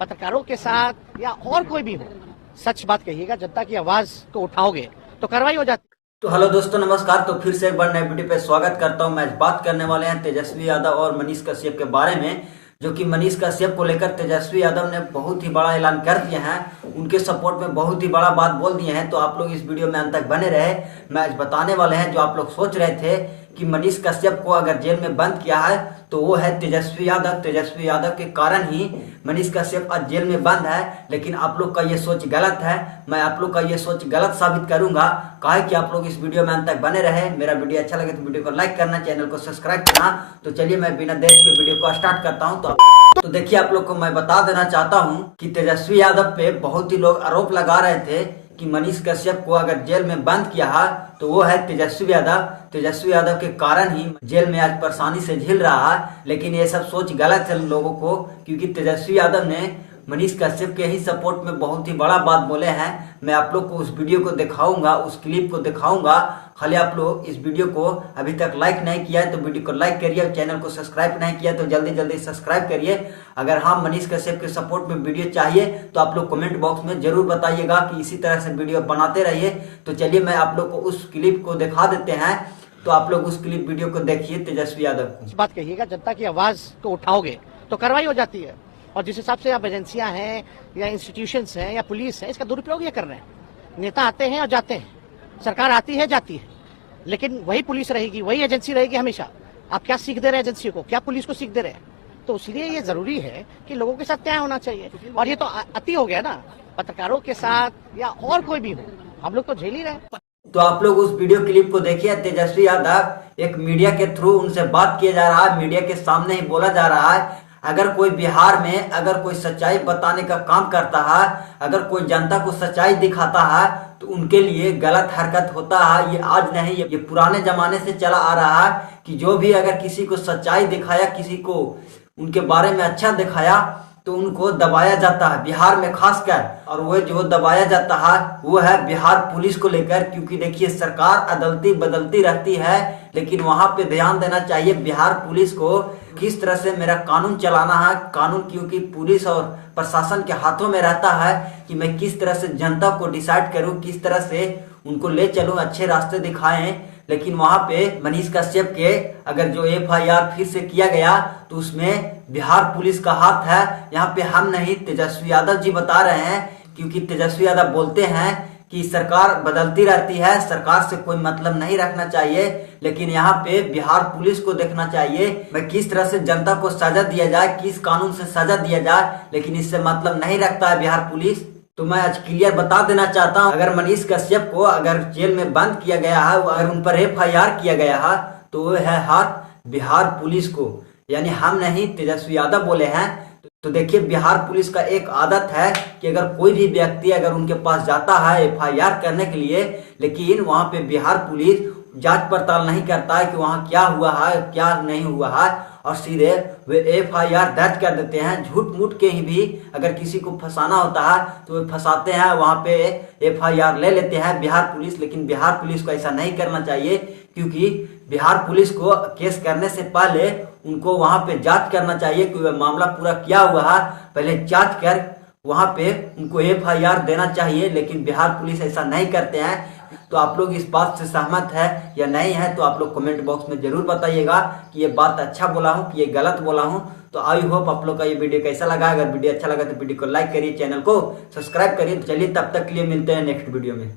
पत्रकारों के साथ या और कोई भी हो, सच बात कहिएगा, जनता की आवाज को उठाओगे तो कार्रवाई हो जाती। तो हेलो दोस्तों, नमस्कार। तो फिर से एक बार नए वीडियो पे स्वागत करता हूं। मैं आज बात करने वाले हैं तेजस्वी यादव और मनीष कश्यप के बारे में, जो कि मनीष कश्यप को लेकर तेजस्वी यादव ने बहुत ही बड़ा ऐलान कर दिया है। उनके सपोर्ट में बहुत ही बड़ा बात बोल दिए हैं। तो आप लोग इस वीडियो में अंत तक बने रहे। मैं आज बताने वाले हैं, जो आप लोग सोच रहे थे कि मनीष कश्यप को अगर जेल में बंद किया है तो वो है तेजस्वी यादव। तेजस्वी यादव के कारण ही मनीष कश्यप आज जेल में बंद है। लेकिन आप लोग का ये सोच गलत है। मैं आप लोग का ये सोच गलत साबित करूंगा। काहे कि आप लोग इस वीडियो में अंत तक बने रहे। मेरा वीडियो अच्छा लगे तो वीडियो को लाइक करना, चैनल को सब्सक्राइब करना। तो चलिए मैं बिना देर के वीडियो को स्टार्ट करता हूँ। तो देखिए, आप लोग को मैं बता देना चाहता हूँ कि तेजस्वी यादव पे बहुत ही लोग आरोप लगा रहे थे कि मनीष कश्यप को अगर जेल में बंद किया है तो वो है तेजस्वी यादव। तेजस्वी यादव के कारण ही जेल में आज परेशानी से झेल रहा है। लेकिन ये सब सोच गलत है लोगों को, क्योंकि तेजस्वी यादव ने मनीष कश्यप के ही सपोर्ट में बहुत ही बड़ा बात बोले हैं। मैं आप लोग को उस वीडियो को दिखाऊंगा, उस क्लिप को दिखाऊंगा। खाली आप लोग इस वीडियो को अभी तक लाइक नहीं किया है तो वीडियो को लाइक करिए, और चैनल को सब्सक्राइब नहीं किया तो जल्दी जल्दी सब्सक्राइब करिए। अगर हाँ मनीष कश्यप के सपोर्ट में वीडियो चाहिए तो आप लोग कमेंट बॉक्स में जरूर बताइएगा कि इसी तरह से वीडियो बनाते रहिए। तो चलिए मैं आप लोग को उस क्लिप को दिखा देते हैं। तो आप लोग उस क्लिप वीडियो को देखिए तेजस्वी यादव को। बात कहिएगा, जनता की आवाज को उठाओगे तो कार्रवाई हो जाती है। और जिस हिसाब से आप एजेंसियां हैं या इंस्टीट्यूशंस हैं या पुलिस है, इसका दुरुपयोग ये कर रहे हैं। नेता आते हैं और जाते हैं, सरकार आती है जाती है, लेकिन वही पुलिस रहेगी, वही एजेंसी रहेगी हमेशा। आप क्या सीख दे रहे हैं एजेंसी को, क्या पुलिस को सीख दे रहे हैं? तो इसलिए ये जरूरी है कि लोगों के साथ क्या होना चाहिए। और ये तो अति हो गया ना, पत्रकारों के साथ या और कोई भी हो, हम लोग तो झेल ही रहे हैं। तो आप लोग उस वीडियो क्लिप को देखिए। तेजस्वी यादव एक मीडिया के थ्रू उनसे बात किया जा रहा है, मीडिया के सामने ही बोला जा रहा है। अगर कोई बिहार में अगर कोई सच्चाई बताने का काम करता है, अगर कोई जनता को सच्चाई दिखाता है तो उनके लिए गलत हरकत होता है। ये आज नहीं, ये पुराने जमाने से चला आ रहा है कि जो भी अगर किसी को सच्चाई दिखाया, किसी को उनके बारे में अच्छा दिखाया तो उनको दबाया जाता है, बिहार में खासकर। और वो जो दबाया जाता है वो है बिहार पुलिस को लेकर। क्योंकि देखिए, सरकार अदलती बदलती रहती है, लेकिन वहां पे ध्यान देना चाहिए बिहार पुलिस को, किस तरह से मेरा कानून चलाना है। कानून क्योंकि पुलिस और प्रशासन के हाथों में रहता है कि मैं किस तरह से जनता को डिसाइड करूं, किस तरह से उनको ले चलूं, अच्छे रास्ते दिखाएं। लेकिन वहां पे मनीष कश्यप के अगर जो FIR फिर से किया गया तो उसमें बिहार पुलिस का हाथ है। यहाँ पे हम नहीं, तेजस्वी यादव जी बता रहे हैं। क्योंकि तेजस्वी यादव बोलते हैं कि सरकार बदलती रहती है, सरकार से कोई मतलब नहीं रखना चाहिए, लेकिन यहाँ पे बिहार पुलिस को देखना चाहिए मैं किस तरह से जनता को सजा दिया जाए, किस कानून से सजा दिया जाए। लेकिन इससे मतलब नहीं रखता है बिहार पुलिस। तो मैं आज क्लियर बता देना चाहता हूँ, अगर मनीष कश्यप को अगर जेल में बंद किया गया है, अगर उन पर FIR किया गया है तो वो है हाथ बिहार पुलिस को, यानी हम नहीं, तेजस्वी यादव बोले हैं। तो देखिए, बिहार पुलिस का एक आदत है कि अगर कोई भी व्यक्ति अगर उनके पास जाता है FIR करने के लिए, लेकिन वहां पे बिहार पुलिस जांच पड़ताल नहीं करता है कि वहां क्या हुआ है क्या नहीं हुआ है, और सीधे वे FIR दर्ज कर देते हैं। झूठ मूठ के ही भी अगर किसी को फंसाना होता है तो वे फंसाते हैं, वहां पे FIR ले लेते हैं बिहार पुलिस। लेकिन बिहार पुलिस को ऐसा नहीं करना चाहिए, क्योंकि बिहार पुलिस को केस करने से पहले उनको वहां पे जांच करना चाहिए कि वह मामला पूरा क्या हुआ है। पहले जांच कर वहां पे उनको FIR देना चाहिए, लेकिन बिहार पुलिस ऐसा नहीं करते हैं। तो आप लोग इस बात से सहमत है या नहीं है तो आप लोग कमेंट बॉक्स में जरूर बताइएगा कि ये बात अच्छा बोला हूँ कि ये गलत बोला हूँ। तो आई होप आप लोग का ये वीडियो कैसा लगा। अगर वीडियो अच्छा लगा तो वीडियो को लाइक करिए, चैनल को सब्सक्राइब करिए। तो चलिए, तब तक के लिए मिलते हैं नेक्स्ट वीडियो में।